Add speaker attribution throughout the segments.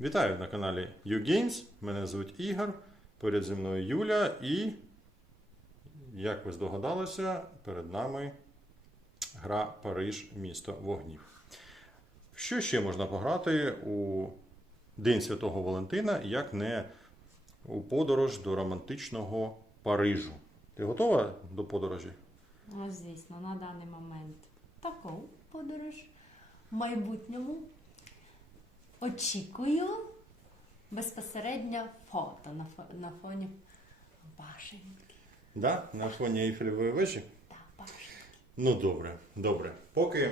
Speaker 1: Вітаю на каналі YouGames. Мене звуть Ігор. Поряд зі мною Юля і, як ви здогадалися, перед нами гра Париж місто вогнів. Що ще можна пограти у День Святого Валентина, як не у подорож до романтичного Парижу? Ти готова до подорожі?
Speaker 2: Ну, звісно, на даний момент таку подорож в майбутньому очікую безпосередньо фото на, фо- на фоні башенки.
Speaker 1: Да? На фоні Ейфелевої вежі?
Speaker 2: Так.
Speaker 1: Ну, добре, добре. Поки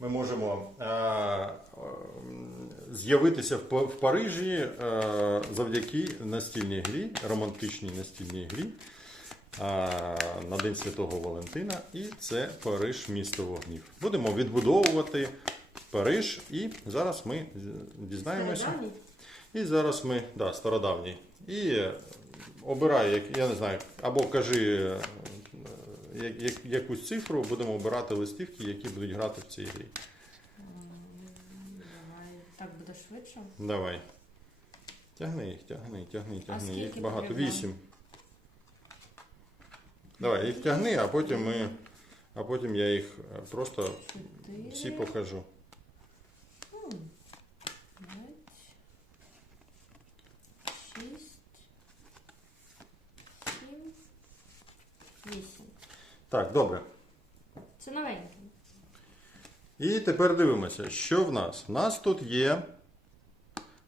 Speaker 1: ми можемо е, е, з'явитися в, в Парижі е, завдяки настільній грі, романтичній настільній грі е, на День Святого Валентина. І це Париж місто вогнів. Будемо відбудовувати Париж, і зараз ми дізнаємося.
Speaker 2: Стародавній?
Speaker 1: І зараз ми, да, стародавній. І е, обирай, як, я не знаю, або кажи е, як, як, якусь цифру, будемо обирати листівки, які будуть грати в цій грі.
Speaker 2: Давай, так буде швидше.
Speaker 1: Давай. Тягни їх, тягни, тягни, тягни. Їх багато. Вісім. Давай, їх тягни, а потім ми. А потім я їх е, просто всі покажу.
Speaker 2: 8.
Speaker 1: Так, добре.
Speaker 2: Це новенький.
Speaker 1: І тепер дивимося, що в нас? У нас тут є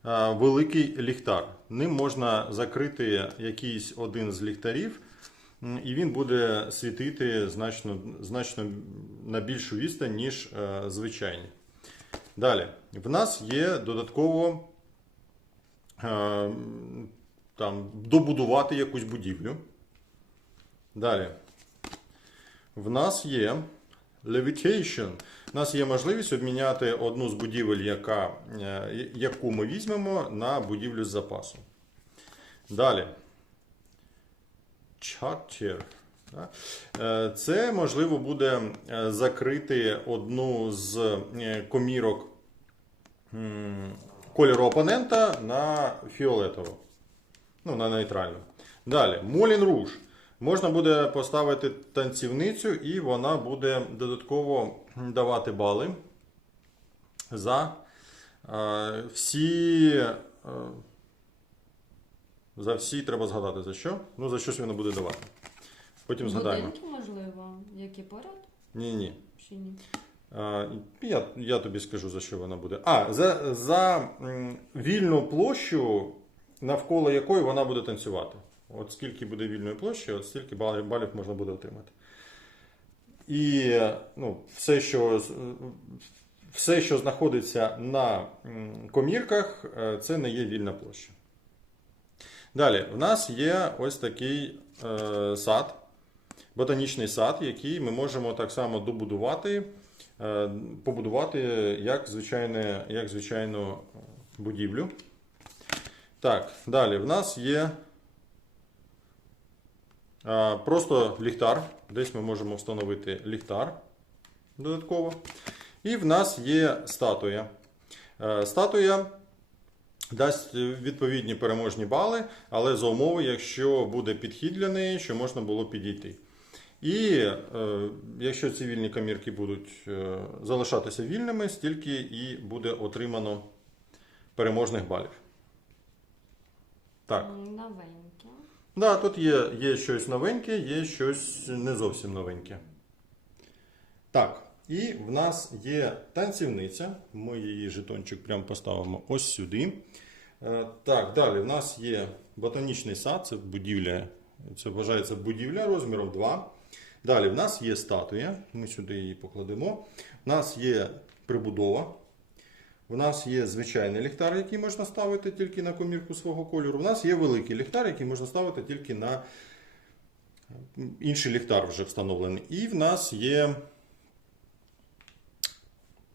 Speaker 1: а, великий ліхтар. Ним можна закрити якийсь один з ліхтарів, і він буде світити значно значно на більшу відстань, ніж е, а, звичайні. Далі, в нас є додатково е, а, там, добудувати якусь будівлю. Далі. В нас є Levitation. У нас є можливість обміняти одну з будівель, яка, е, яку ми візьмемо, на будівлю з запасу. Далі. Charter. Е, Це можливо буде е, закрити одну з комірок кольору опонента на фіолетову. Ну, на нейтральну. Далі. Молін Руж. Можна буде поставити танцівницю, і вона буде додатково давати бали за е, всі. е, за всі треба згадати за що. Ну, за щось вона буде давати. Потім згадаємо.
Speaker 2: Будинки, можливо, які поряд
Speaker 1: Ні, ні.
Speaker 2: чи ні?
Speaker 1: А, Я, я тобі скажу, за що вона буде. А, за, за вільну площу, навколо якої вона буде танцювати. От скільки буде вільної площі, от стільки балів, можна буде отримати. І ну, все, що, все, що знаходиться на комірках, е, це не є вільна площа. Далі, в нас є ось такий е, сад, ботанічний сад, який ми можемо так само добудувати, е, побудувати як, звичайне, як звичайну е, будівлю. Так, далі в нас є просто ліхтар. Десь ми можемо встановити ліхтар додатково. І в нас є статуя. Е, Статуя дасть відповідні переможні бали, але за умови, якщо буде підхід для неї, що можна було підійти. І е, якщо ці вільні камірки будуть е, залишатися вільними, стільки і буде отримано переможних балів. Так.
Speaker 2: М, Новенькі.
Speaker 1: Да, тут є, є щось новеньке, є щось не зовсім новеньке. Так, і в нас є танцівниця. Ми її жетончик прямо поставимо ось сюди. Е, Так, далі в нас є ботанічний сад, це будівля, це вважається будівля розміром 2. Далі в нас є статуя, ми сюди її покладемо. У нас є прибудова. У нас є звичайний ліхтар, який можна ставити тільки на комірку свого кольору. У нас є великий ліхтар, який можна ставити тільки на інший ліхтар вже встановлений. І в нас є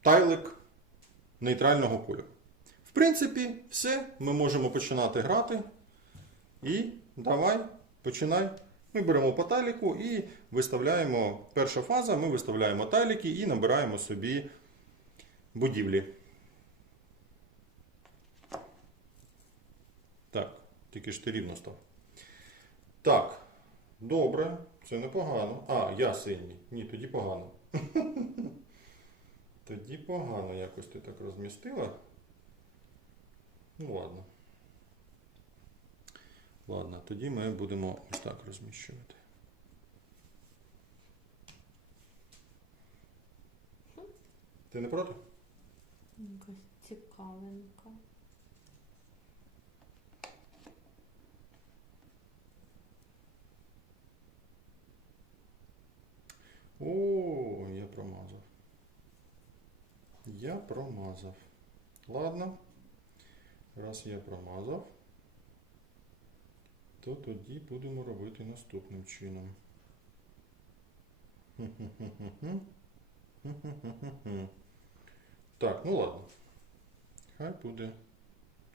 Speaker 1: тайлик нейтрального кольору. В принципі, все. Ми можемо починати грати. І давай, починай. Ми беремо по тайліку і виставляємо. Перша фаза, ми виставляємо тайліки і набираємо собі будівлі. Тільки ж ти рівно став. Так, добре, це непогано. А, я синій. Ні, тоді погано. Тоді погано якось ти так розмістила. Ну ладно. Ладно, тоді ми будемо ось так розміщувати. Ти не проти?
Speaker 2: Якась цікавенька.
Speaker 1: О, я промазав. Я промазав. Ладно. Раз я промазав, то тоді будемо робити наступним чином. Так, ну ладно. Хай буде.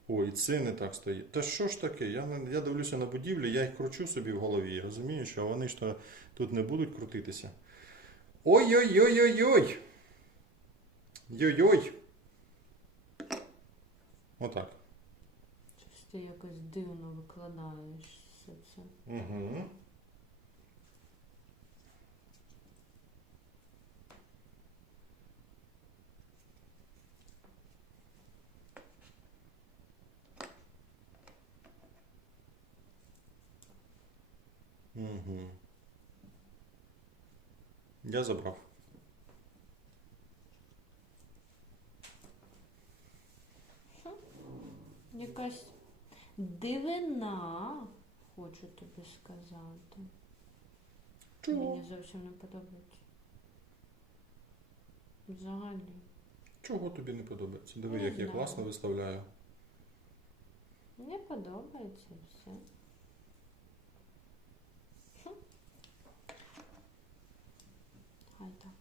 Speaker 1: Ой, це не так стоїть. Та що ж таке? Я, я дивлюся на будівлі, я їх кручу собі в голові. Розумію, що вони ж тут не будуть крутитися. Ой-ой-ой-ой-ой. Йой-йой. Отак.
Speaker 2: Щось ти якось дивно викладаєш все це.
Speaker 1: Угу. Угу. Я забрав. Що?
Speaker 2: Якась дивина, хочу тобі сказати.
Speaker 1: Чого?
Speaker 2: Мені зовсім не подобається. Взагалі.
Speaker 1: Чого тобі не подобається? Диви,
Speaker 2: Не
Speaker 1: як я
Speaker 2: знаю.
Speaker 1: класно виставляю.
Speaker 2: Не подобається все. Хм. Хай так.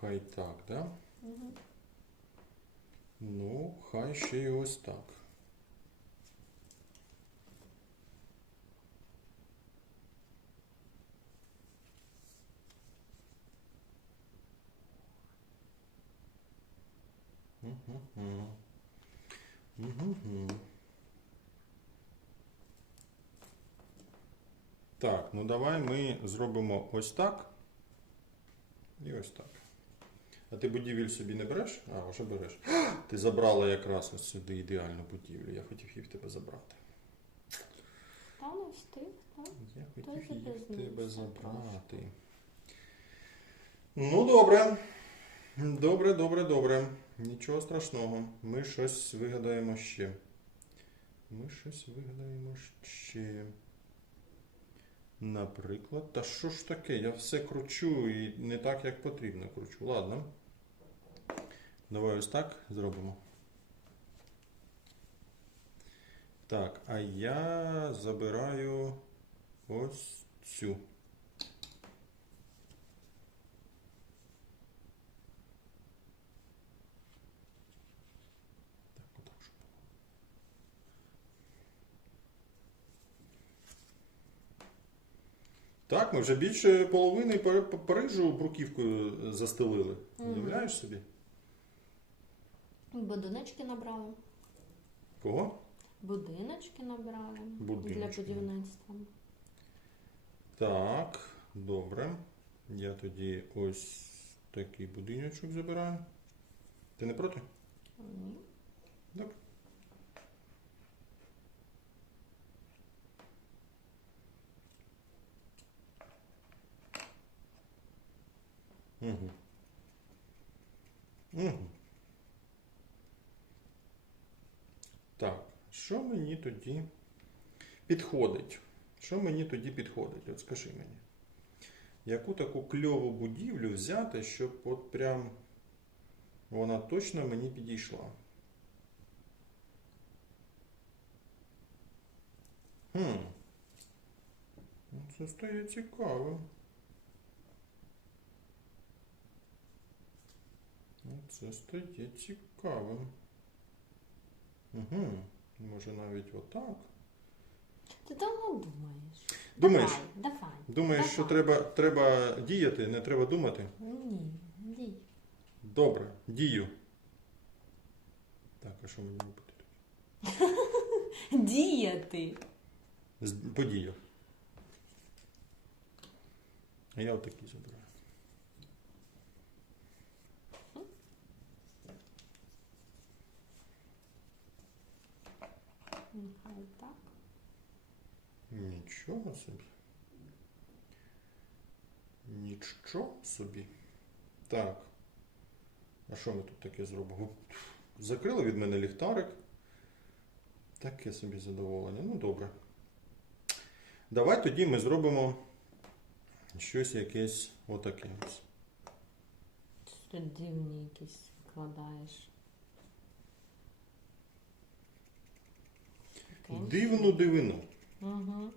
Speaker 1: Хай так, да?
Speaker 2: Угу.
Speaker 1: Ну, хай ще й ось так. Мгм. Мгм. Так, ну давай ми зробимо ось так і ось так. А ти будівель собі не береш? А, вже береш. Ти забрала якраз ось сюди ідеальну будівлю. Я хотів її в тебе забрати.
Speaker 2: Та не встиг, так?
Speaker 1: Я хотів її в тебе забрати. Ну, добре. Добре, добре, добре. Нічого страшного. Ми щось вигадаємо ще. Ми щось вигадаємо ще. Наприклад, та що ж таке? Я все кручу і не так, як потрібно кручу. Ладно. Давай ось так зробимо. Так, а я забираю ось цю. Так, ми вже більше половини Парижу бруківкою застелили. Уявляєш собі?
Speaker 2: Будиночки набрали.
Speaker 1: Кого?
Speaker 2: Будиночки набрали
Speaker 1: Будиночки.
Speaker 2: для будівництва.
Speaker 1: Так, добре. Я тоді ось такий будиночок забираю. Ти не проти?
Speaker 2: Ні.
Speaker 1: Добре. Угу. Угу. Так, що мені тоді підходить? Що мені тоді підходить? От скажи мені. Яку таку кльову будівлю взяти, щоб от прям вона точно мені підійшла? Хм. Ну, Це стає цікавим. Ну, Це стає цікавим. Угу. Може навіть отак.
Speaker 2: Ти довго думаєш.
Speaker 1: Думаєш?
Speaker 2: Давай, давай.
Speaker 1: Думаєш, що треба, треба діяти, не треба думати?
Speaker 2: Ні, дій.
Speaker 1: Добре, дію. Так, а що мені робити тут?
Speaker 2: Діяти.
Speaker 1: Подію. А я отакий забираю.
Speaker 2: Нехай так.
Speaker 1: Нічого собі. Нічого собі. Так. А що ми тут таке зробимо? Закрили від мене ліхтарик. Таке собі задоволення. Ну, добре. Давай тоді ми зробимо щось якесь отаке.
Speaker 2: Тут дивні якісь викладаєш.
Speaker 1: Дивну дивину.
Speaker 2: Угу.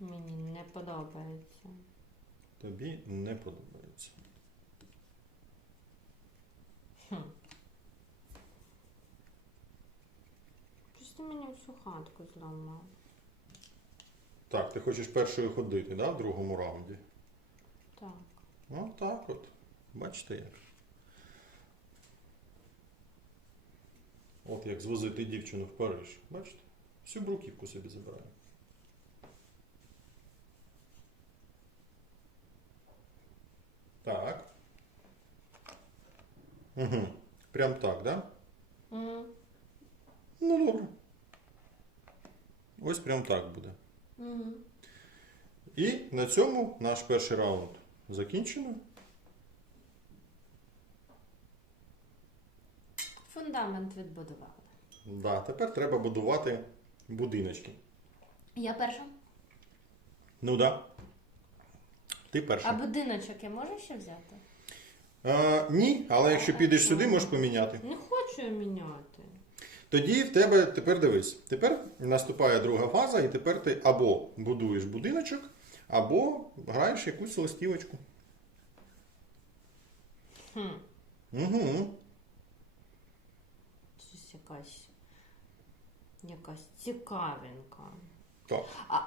Speaker 2: Мені не подобається.
Speaker 1: Тобі не подобається. Хм.
Speaker 2: Просто мені всю хатку зламав.
Speaker 1: Так, ти хочеш першою ходити, да, в другому раунді?
Speaker 2: Так.
Speaker 1: Ну, так от. Бачите як. От як звозити дівчину в Париж. Бачите? Всю бруківку собі забирає. Так. Угу. Прям так, да?
Speaker 2: Угу.
Speaker 1: Ну добре. Ось прям так буде.
Speaker 2: Угу.
Speaker 1: І на цьому наш перший раунд закінчено.
Speaker 2: Фундамент відбудували.
Speaker 1: Да, тепер треба будувати будиночки.
Speaker 2: Я перша.
Speaker 1: Ну да. Ти
Speaker 2: А будиночок я можу ще взяти?
Speaker 1: А, ні, але якщо підеш сюди, можеш поміняти.
Speaker 2: Не хочу я міняти.
Speaker 1: Тоді в тебе тепер дивись. Тепер наступає друга фаза, і тепер ти або будуєш будиночок, або граєш якусь листівочку.
Speaker 2: Хм.
Speaker 1: Угу.
Speaker 2: Щось якась. Якась цікавинка.
Speaker 1: Так.
Speaker 2: А,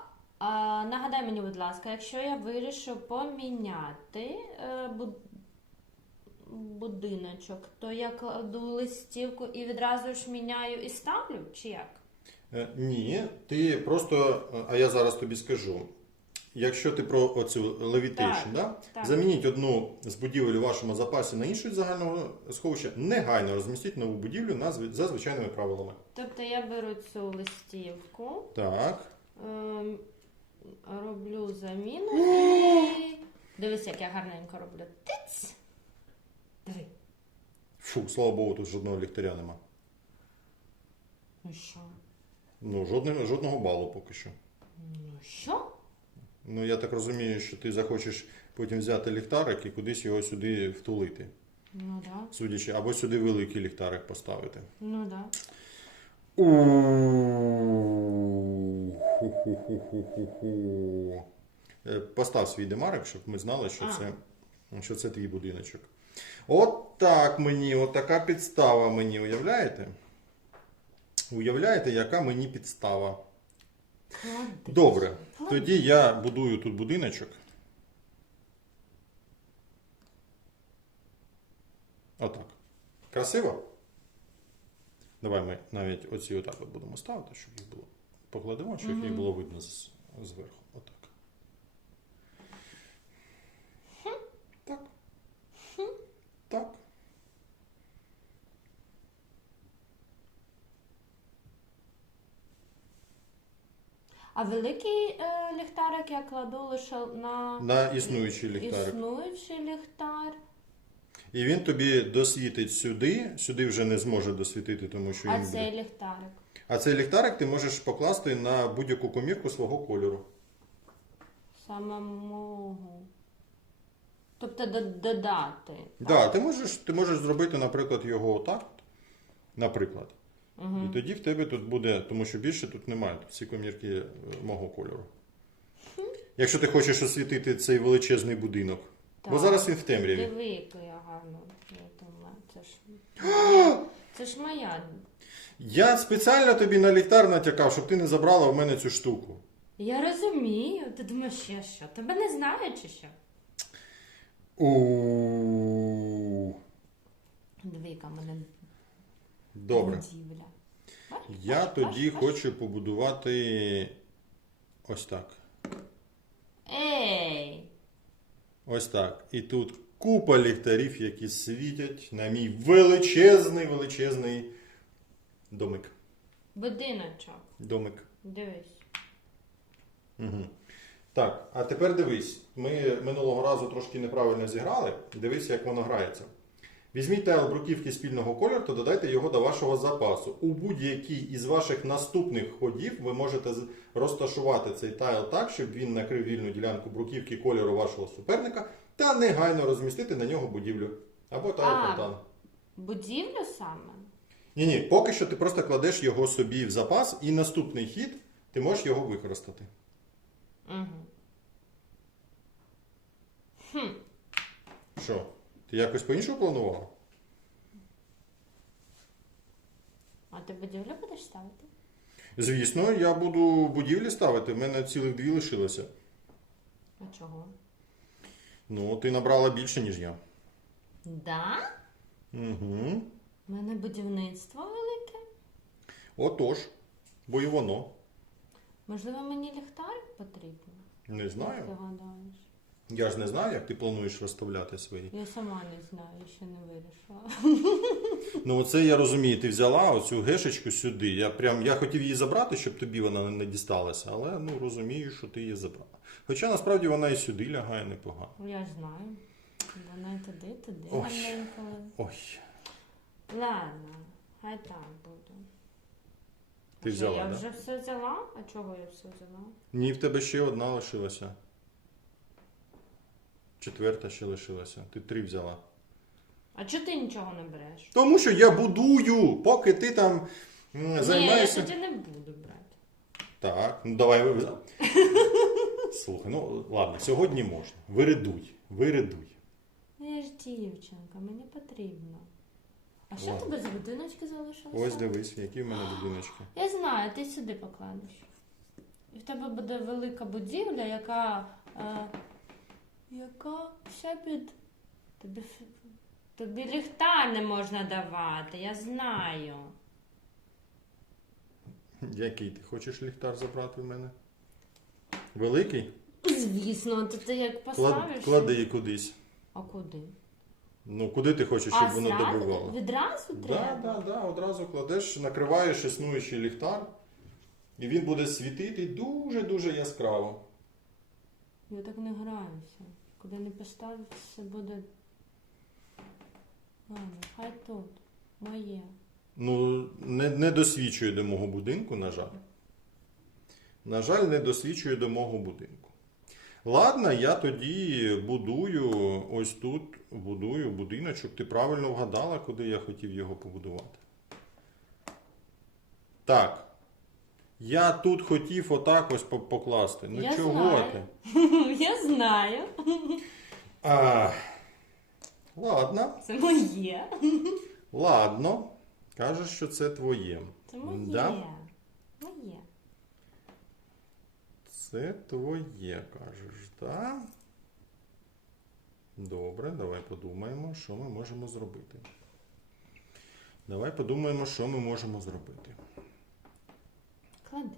Speaker 2: нагадай мені, будь ласка, якщо я вирішу поміняти е, буд... будиночок, то я кладу листівку і відразу ж міняю і ставлю, чи як?
Speaker 1: Е, Ні, ти просто, е, а я зараз тобі скажу. Якщо ти про оцю
Speaker 2: Так,
Speaker 1: да?
Speaker 2: так.
Speaker 1: замініть одну з будівель у вашому запасі на іншу загального сховища, негайно розмістіть нову будівлю на за звичайними правилами.
Speaker 2: Тобто я беру цю листівку,
Speaker 1: Так.
Speaker 2: ем, роблю заміну і. Дивись, як я гарненько роблю. Тиць! Диви.
Speaker 1: Фу, слава Богу, тут жодного ліхтаря нема.
Speaker 2: Ну що?
Speaker 1: Ну, жодного, жодного балу поки що.
Speaker 2: Ну що?
Speaker 1: Ну, я так розумію, що ти захочеш потім взяти ліхтарик і кудись його сюди втулити.
Speaker 2: Ну да.
Speaker 1: Судячи, або сюди великий ліхтарик поставити.
Speaker 2: Ну да.
Speaker 1: Ху-ху-ху-ху-ху-ху. Е, Постав свій демарок, щоб ми знали, що це, що це твій будиночок. От так мені, от така підстава мені, уявляєте? Уявляєте, яка мені підстава? Добре, тоді я будую тут будиночок. Отак. Красиво? Давай ми навіть оці отак от будемо ставити, щоб їх було. Покладемо, щоб їх було видно з- зверху. Отак. Так. Так.
Speaker 2: А великий е, ліхтарик я кладу лише на
Speaker 1: На існуючий ліхтарик.
Speaker 2: існуючий ліхтар.
Speaker 1: І він тобі досвітить сюди, сюди вже не зможе досвітити, тому що
Speaker 2: А
Speaker 1: він
Speaker 2: цей
Speaker 1: буде.
Speaker 2: ліхтарик.
Speaker 1: А цей ліхтарик ти можеш покласти на будь-яку комірку свого кольору.
Speaker 2: Самому. Тобто до- додати.
Speaker 1: Да, ти можеш, ти можеш зробити, наприклад, його отак. Наприклад.
Speaker 2: Угу.
Speaker 1: І тоді в тебе тут буде, тому що більше тут немає, тут всі комірки е, мого кольору. Якщо ти хочеш освітити цей величезний будинок. Бо зараз він в темряві.
Speaker 2: Диви, яку я гарно. Я думаю, це ж. це ж моя.
Speaker 1: Я спеціально тобі на ліхтар натякав, щоб ти не забрала в мене цю штуку.
Speaker 2: Я розумію. Ти думаєш, ще що? Тебе не знаю чи що?
Speaker 1: У
Speaker 2: Диви, яка в мене
Speaker 1: Добре.
Speaker 2: будівля. Бачиш,
Speaker 1: Я
Speaker 2: бачиш,
Speaker 1: тоді
Speaker 2: бачиш,
Speaker 1: хочу побудувати ось так.
Speaker 2: Ей!
Speaker 1: Ось так. І тут купа ліхтарів, які світять на мій величезний, величезний домик.
Speaker 2: Будиночок.
Speaker 1: Домик.
Speaker 2: Дивись.
Speaker 1: Угу. Так, а тепер дивись. Ми минулого разу трошки неправильно зіграли. Дивись, як воно грається. Візьміть тайл бруківки спільного кольору та додайте його до вашого запасу. У будь-якій із ваших наступних ходів ви можете розташувати цей тайл так, щоб він накрив вільну ділянку бруківки кольору вашого суперника та негайно розмістити на нього будівлю. Або тайл
Speaker 2: А.
Speaker 1: фонтан.
Speaker 2: Будівлю саме?
Speaker 1: Ні, ні, поки що ти просто кладеш його собі в запас, і наступний хід ти можеш його використати.
Speaker 2: Угу.
Speaker 1: Що? Ти якось по-іншому планувала?
Speaker 2: А ти будівлю будеш ставити?
Speaker 1: Звісно, я буду будівлі ставити. В мене цілих дві лишилося.
Speaker 2: А чого?
Speaker 1: Ну, ти набрала більше, ніж я.
Speaker 2: Да?
Speaker 1: Угу.
Speaker 2: У мене будівництво велике.
Speaker 1: Отож, бо і воно.
Speaker 2: Можливо, мені ліхтарик потрібен?
Speaker 1: Не
Speaker 2: Як ти
Speaker 1: знаю.
Speaker 2: гадаєш?
Speaker 1: Я ж не знаю, як ти плануєш розставляти свої.
Speaker 2: Я сама не знаю, ще не вирішила.
Speaker 1: Ну, оце я розумію, ти взяла оцю гешечку сюди. Я прям я хотів її забрати, щоб тобі вона не дісталася, але ну розумію, що ти її забрала. Хоча насправді вона і сюди лягає непогано.
Speaker 2: Я ж знаю. Вона й туди, і туди
Speaker 1: Ой. Ой,
Speaker 2: Ладно, хай так буде.
Speaker 1: ти
Speaker 2: Що,
Speaker 1: взяла,
Speaker 2: Я
Speaker 1: так?
Speaker 2: вже все взяла? А чого я все взяла?
Speaker 1: Ні, в тебе ще одна лишилася. Четверта ще лишилася. Ти три взяла.
Speaker 2: А чого ти нічого не береш?
Speaker 1: Тому що я будую, поки ти там м,
Speaker 2: Ні, я
Speaker 1: займаєшся.
Speaker 2: тоді не буду брати.
Speaker 1: Так, ну давай. ви- Слухай, ну ладно, сьогодні можна. Виридуй, виридуй.
Speaker 2: Ну, Я ж дівчинка, мені потрібно. А що тебе з будиночки залишилося?
Speaker 1: Ось дивись, які в мене будиночки.
Speaker 2: Я знаю, ти сюди покладеш. І в тебе буде велика будівля, яка. Е, яка вся під. Тобі, тобі ліхтар не можна давати, я знаю.
Speaker 1: Який ти хочеш ліхтар забрати в мене? Великий?
Speaker 2: Звісно, то ти як
Speaker 1: Клад,
Speaker 2: поставиш.
Speaker 1: клади кудись.
Speaker 2: А куди?
Speaker 1: Ну, куди ти хочеш, щоб
Speaker 2: а
Speaker 1: воно
Speaker 2: зразу?
Speaker 1: добивало?
Speaker 2: Відразу
Speaker 1: Да,
Speaker 2: треба?
Speaker 1: да, да, одразу кладеш, накриваєш існуючий ліхтар, і він буде світити дуже-дуже яскраво.
Speaker 2: Я так не граюся. Куди не поставиш, все буде. Ладно, хай тут. Моє.
Speaker 1: Ну, не, не досвідчує до мого будинку, на жаль. На жаль, не досвідчує до мого будинку. Ладно, я тоді будую ось тут, будую будиночок. Ти правильно вгадала, куди я хотів його побудувати. Так. Я тут хотів отак ось покласти. Ну
Speaker 2: Я
Speaker 1: чого
Speaker 2: знаю.
Speaker 1: ти?
Speaker 2: Я знаю.
Speaker 1: А, ладно,
Speaker 2: Це моє.
Speaker 1: ладно. Кажеш, що це твоє.
Speaker 2: Це моє.
Speaker 1: Да?
Speaker 2: Моє.
Speaker 1: Це твоє, кажеш, так? Добре, давай подумаємо, що ми можемо зробити. Давай подумаємо, що ми можемо зробити.
Speaker 2: Клади.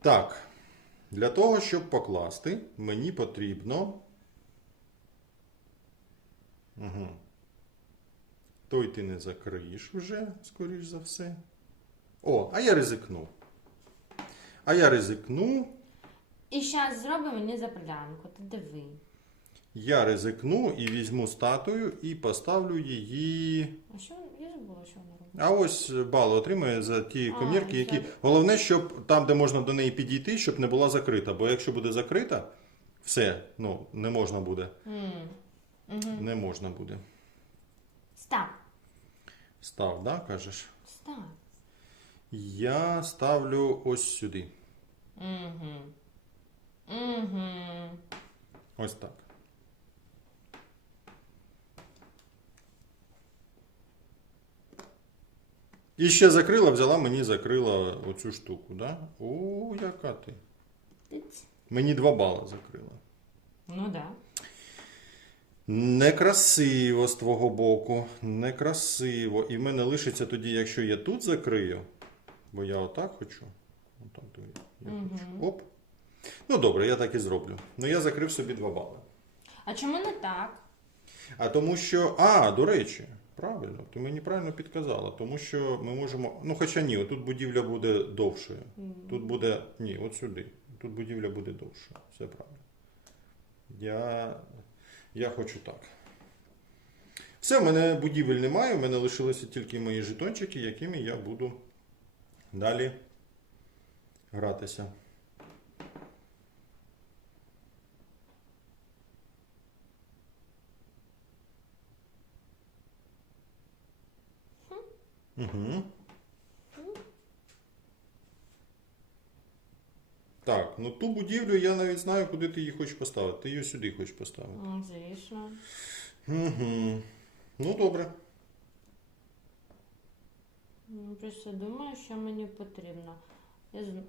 Speaker 1: Так, для того, щоб покласти, мені потрібно. Угу. Той ти не закриєш вже, скоріш за все. О, а я ризикну. А я ризикну.
Speaker 2: І зараз зроби мені запрялянку, ти диви.
Speaker 1: Я ризикну і візьму статую і поставлю її.
Speaker 2: А що я забула, що вона робить?
Speaker 1: А ось бал отримає за ті
Speaker 2: А,
Speaker 1: комірки, які.
Speaker 2: це-
Speaker 1: Головне, щоб там, де можна до неї підійти, щоб не була закрита. Бо якщо буде закрита, все, ну, не можна буде.
Speaker 2: Угу.
Speaker 1: Не можна буде.
Speaker 2: Став.
Speaker 1: Став, да, кажеш?
Speaker 2: Став.
Speaker 1: Я ставлю ось сюди.
Speaker 2: Угу. Угу.
Speaker 1: Ось так. І ще закрила, взяла, мені закрила оцю штуку, да? О, яка ти. Мені два бали закрила.
Speaker 2: Ну да.
Speaker 1: Некрасиво з твого боку. Некрасиво. І в мене лишиться тоді, якщо я тут закрию, бо я отак хочу. Отак я хочу. Оп. Ну добре, я так і зроблю. Ну я закрив собі два бали.
Speaker 2: А чому не так?
Speaker 1: А тому що. А, до речі, правильно, ти мені правильно підказала. Тому що ми можемо. Ну, хоча ні, тут будівля буде довшою. Тут буде. Ні, от сюди. Тут будівля буде довша. Все правильно. Я, я хочу так. Все, в мене будівель немає, в мене лишилися тільки мої жетончики, якими я буду далі гратися. Угу. Так, ну ту будівлю я навіть знаю, куди ти її хочеш поставити. Ти її сюди хочеш поставити.
Speaker 2: Ну, Звісно.
Speaker 1: Угу. Ну добре.
Speaker 2: Ну, Просто думаю, що мені потрібно. Я з... м,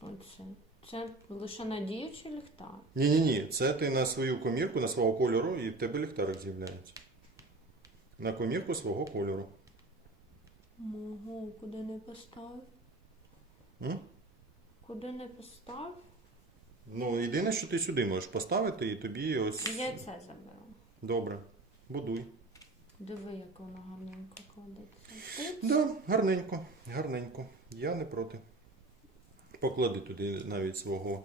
Speaker 2: Оце. Це лише надіючий ліхтар.
Speaker 1: Ні, ні, ні. Це ти на свою комірку, на свого кольору, і в тебе ліхтарик з'являється. На комірку свого кольору.
Speaker 2: Мого, куди не поставив?
Speaker 1: М?
Speaker 2: Куди не поставив?
Speaker 1: Ну, єдине, що ти сюди можеш поставити, і тобі ось.
Speaker 2: Я це заберу.
Speaker 1: Добре. Будуй.
Speaker 2: Диви, як воно гарненько кладеться. Ти
Speaker 1: Да, гарненько, гарненько. Я не проти. Поклади туди навіть свого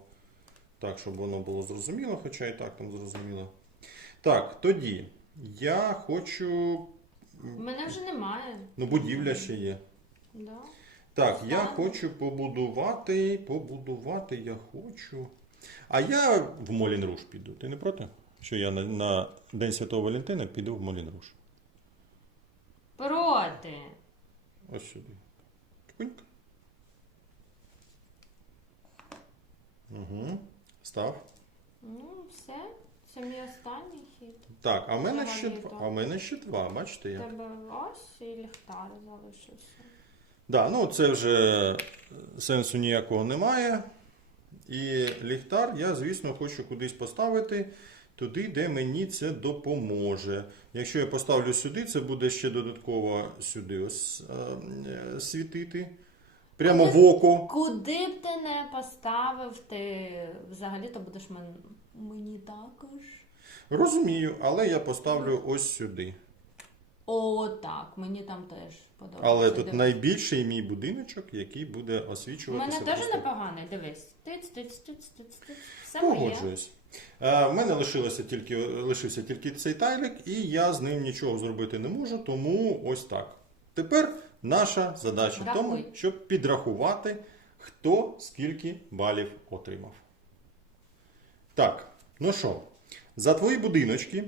Speaker 1: так, щоб воно було зрозуміло, хоча і так там зрозуміло. Так, тоді я хочу.
Speaker 2: В мене вже немає.
Speaker 1: Ну, будівля ще є.
Speaker 2: Да?
Speaker 1: Так, я
Speaker 2: Так.
Speaker 1: хочу побудувати. Побудувати я хочу. А я в Молін Руш піду. Ти не проти? Що я на, на День Святого Валентина піду в Молін Руш.
Speaker 2: Проти.
Speaker 1: Ось сюди. Тихонько. Угу. Став.
Speaker 2: Ну, все. Це мій останній хід.
Speaker 1: Так, а в мене
Speaker 2: Взагалі
Speaker 1: ще
Speaker 2: то.
Speaker 1: два. А в мене ще два, бачите як?
Speaker 2: тебе ось і ліхтар залишився.
Speaker 1: Да, ну це вже сенсу ніякого немає. І ліхтар я, звісно, хочу кудись поставити туди, де мені це допоможе. Якщо я поставлю сюди, це буде ще додатково сюди ось, е, е, світити. Прямо в око.
Speaker 2: Куди б ти не поставив, ти взагалі-то будеш мен... мені також.
Speaker 1: Розумію, але я поставлю ось сюди.
Speaker 2: О, так, мені там теж подобається.
Speaker 1: Але тут
Speaker 2: Дивись.
Speaker 1: найбільший мій будиночок, який буде
Speaker 2: У
Speaker 1: освічуватися.
Speaker 2: мене теж
Speaker 1: просто-
Speaker 2: непоганий, дивись. Тиць, тиць, тиць, тиць, тиць. Все моє.
Speaker 1: Погоджуюсь. Е, В мене лишилося тільки, лишився тільки цей тайлик, і я з ним нічого зробити не можу, тому ось так. Тепер наша задача в тому,
Speaker 2: Рахуй.
Speaker 1: щоб підрахувати, хто скільки балів отримав. Так, ну що, за твої будиночки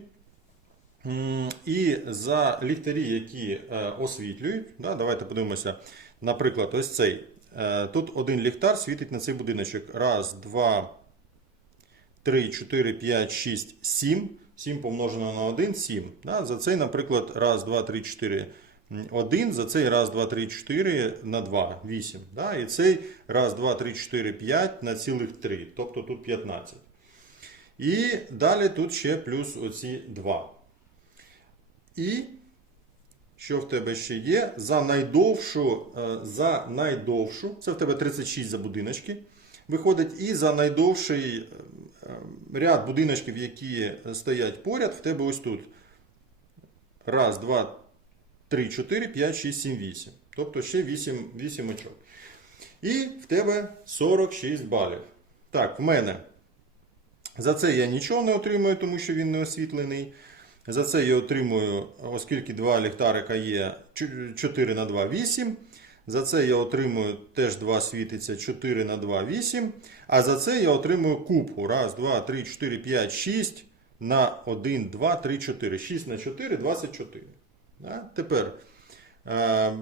Speaker 1: і за ліхтарі, які е, освітлюють, да, давайте подивимося, наприклад, ось цей. Е, Тут один ліхтар світить на цей будиночок. Раз, два, 3, 4, 5, 6, 7. 7 помножено на 1, 7. Да? За цей, наприклад, раз, 2, 3, 4, 1. За цей раз, 2, 3, 4 на 2, 8. Да? І цей раз, 2, 3, 4, 5 на цілих 3. Тобто тут 15. І далі тут ще плюс оці 2. І що в тебе ще є? За найдовшу, е, за найдовшу, це в тебе 36 за будиночки. Виходить, і за найдовший е, ряд будиночків, які стоять поряд, в тебе ось тут. Раз, два, три, чотири, п'ять, шість, сім, вісім. Тобто ще 8, 8 очок. І в тебе 46 балів. Так, в мене за це я нічого не отримую, тому що він не освітлений. За це я отримую, оскільки два ліхтарика є 4 на 2 8. За це я отримую теж 2 світиться 4 на 2 8. А за це я отримую кубку. Раз, 2, 3, 4, 5, 6 на 1, 2, 3, 4. 6 на 4, 24. Да? Тепер е,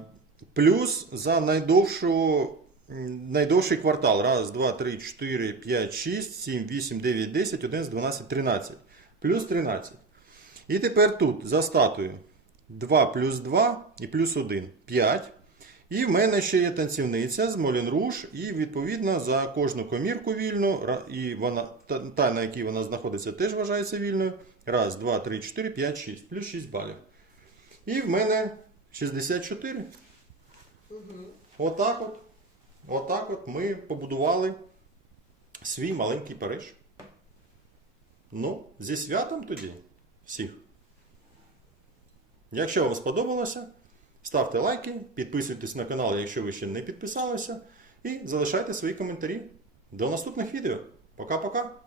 Speaker 1: плюс за найдовшу, найдовший квартал. Раз, 2, 3, 4, 5, 6, 7, 8, 9, 10, 11, 12, 13. Плюс 13. І тепер тут за статую 2 плюс 2 і плюс 1 5. І в мене ще є танцівниця з Молін Руш, і відповідно за кожну комірку вільну, і вона, та, на якій вона знаходиться, теж вважається вільною. Раз, два, три, чотири, п'ять, шість. Плюс 6 балів. І в мене 64. Отак от. Отак от ми побудували свій маленький Париж. Ну, зі святом тоді всіх. Якщо вам сподобалося, ставте лайки, підписуйтесь на канал, якщо ви ще не підписалися, і залишайте свої коментарі. До наступних відео. Пока-пока!